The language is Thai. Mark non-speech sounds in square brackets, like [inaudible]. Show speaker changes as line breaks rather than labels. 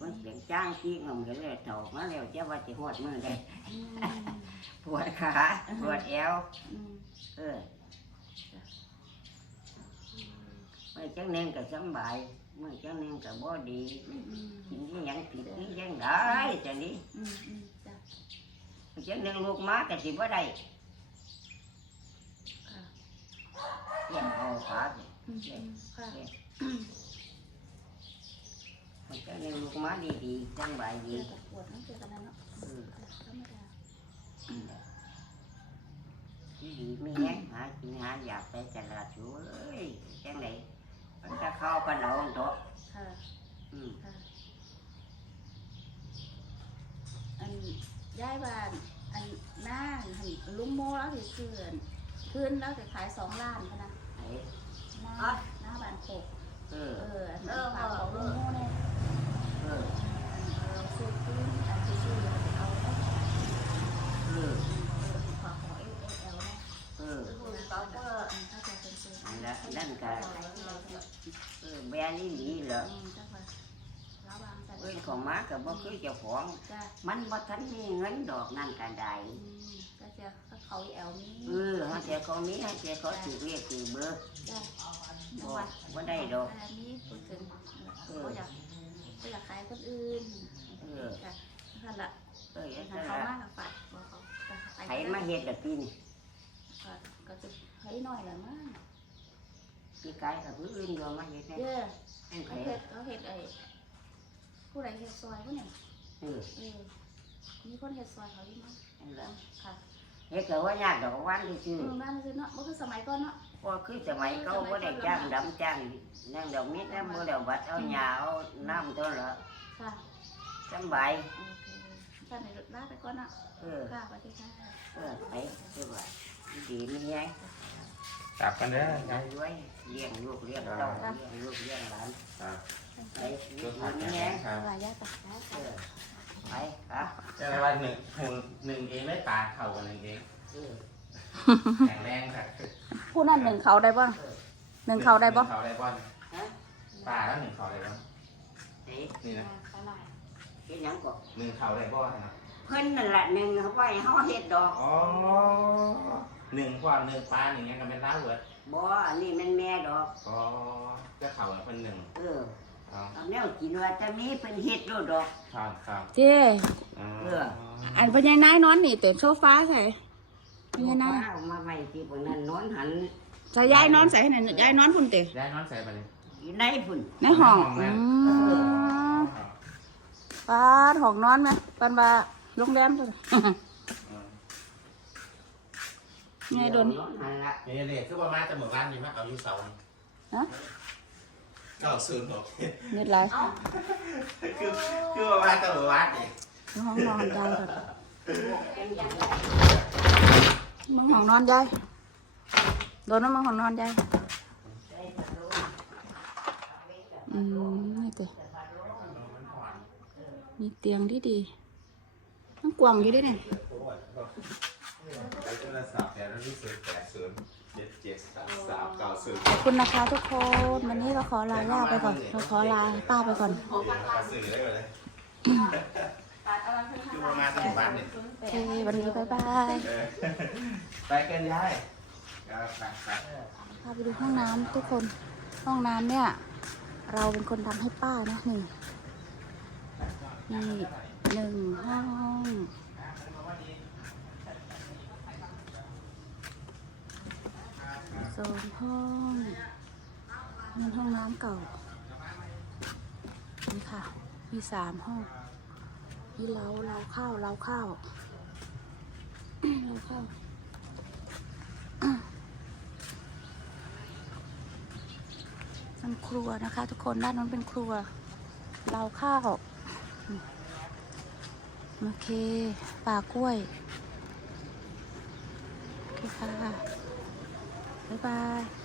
ว่าเป็นจ้างที่มันเหมือนแต่โถมาแล้วจะว่าจะหดมือได้ปวดขาปวดเอวเออไปจังเนียงกับจังใบมือจังเนียงกับบอดีจังยังผิดจังได้จังนี้ไปจังเนียงลูกม้ากับที่บ่ได้เย็นเอาขาเย็นเย็นนี่ยลูกมาดีดีจังใบดีดีดีไม่แห้งหากินหาอยากไปจะลาชูเลยจังไหนมันจะเข้ากันเรตัว
อันยายบ้านอันหน้าหันลุ้มโมแล้วถือเคื่อนเคื่อนแล้วถือขายสองล้านพนะหน้าหน้าบ้านโคกเออ เออฝากของลุ้มโม
แนี้นีเหรออของมากับว่าคือเจ้าของมันว่าท่านมีเงินดอกงานการใด
ก็จะเขาเอามี
เออเจ้าเขามีเจ้าเขาถือเรียกถือเบอร์ว่าได้ดอก
เอออยากอยากขายคนอื่นนั่นแหละเออเขามา
ฝัดขายมาเห็ดกับพีนี่
ก็จะเห้หน่อยละมั้
chị cái là bữa lên đường mà vậy yeah. thế em thấy
có hết đây cô này hết xoài quá nè ừ. ừ như con hết xoài hả đi mà em lỡ
hết rồi quá nhà đổ quán đi chứ ừ,
ừ. mang nó mỗi cái sợ máy con đó
qua cứ sợ máy câu có này trang đậm trang nên đầu mít nó mua đầu bật ở nhà ở năm cho lỡ trăm bảy con ạ ừ. Cà, ừ. Ừ. Ừ. Ừ. Ừ. Ừ. Ừ. Ừ. Ừ. Ừ. Ừ. Ừ. Ừ. Ừ. Ừ. Ừ. จับกันเด้อเลี้ยงลูกเลี้ยงเต้าลูกเลี้ยงหลานไปตัวนี้แงอครับไป้
รับจะไปหนึ่งหูหนึ่งเองไม่ปากเข่้กันหนึ่งเอง
แข็ง
้รงครับพูดนั่นหน้่งเขาได้บ้างหนึ่งเขาไอ้บ้าง
ปากแล้วหน้่งเขาได้บ้างนี่นะหน้่งเขาได้บ้างนะ
พิ่นนั่นแหละหนึ่งเขาไปเขาเห็ดดอก
อ๋อหนึ่งกวาาหนึ่งปลาอย่างเงี้ยกับป็นล้าเหรอ
บ่อนี่แม่แม่ดอก
อ๋อจะเข่าเพิ่นหนึ่ง
เออแมวกินว่าจะมีเป็นเห็ดด้วยดอกเจ้เออ
อันเป็นยังไงนอนนี่เต็มโซฟาใส่ยังไง
มาไว้ีบนนั้นนอนหัน
จะย้ายนอนใส่ให้น่อย้ายนอนพุ่นเต๋
ย้ายนอนใส่ไปเลย
ในพุ่น
ในห้องอ๋อปลาห้องนอนไหมปันบ้า lúc đem thôi [laughs] nghe đồn
nghe đồn, cứ ba cho mở ban thì mắc vào như sầu đó sườn rồi lại cứ cứ ba cho mở ban thì
nó hòn non dai rồi nó hòn non dai ừ, như thế như tiền đi đi กวางอยู่ด้วยเนี่ยขอบคุณนะคะทุกคนวันนี้เราขอลาลาไปก่อนเราขอลาป้าไปก่อนโอเควันนี้บายบาย
ไปกันย้าย
พาไปดูห้องน้ำทุกคนห้องน้ำเนี่ย เราเป็นคนทำให้ป้านะ นี่นี่หนึ่งห้องสองห้องมันห้องน้ำเก่า นี่ค่ะ มีสามห้องมีเล้าเล้าข้าวเล้าข้าวเล้าข้าวนครัวนะคะ ทุกคนด้านนั้นเป็นครัวเล้าข้าวโอเค ป่ากล้วยโอเคค่ะ บ๊ายบาย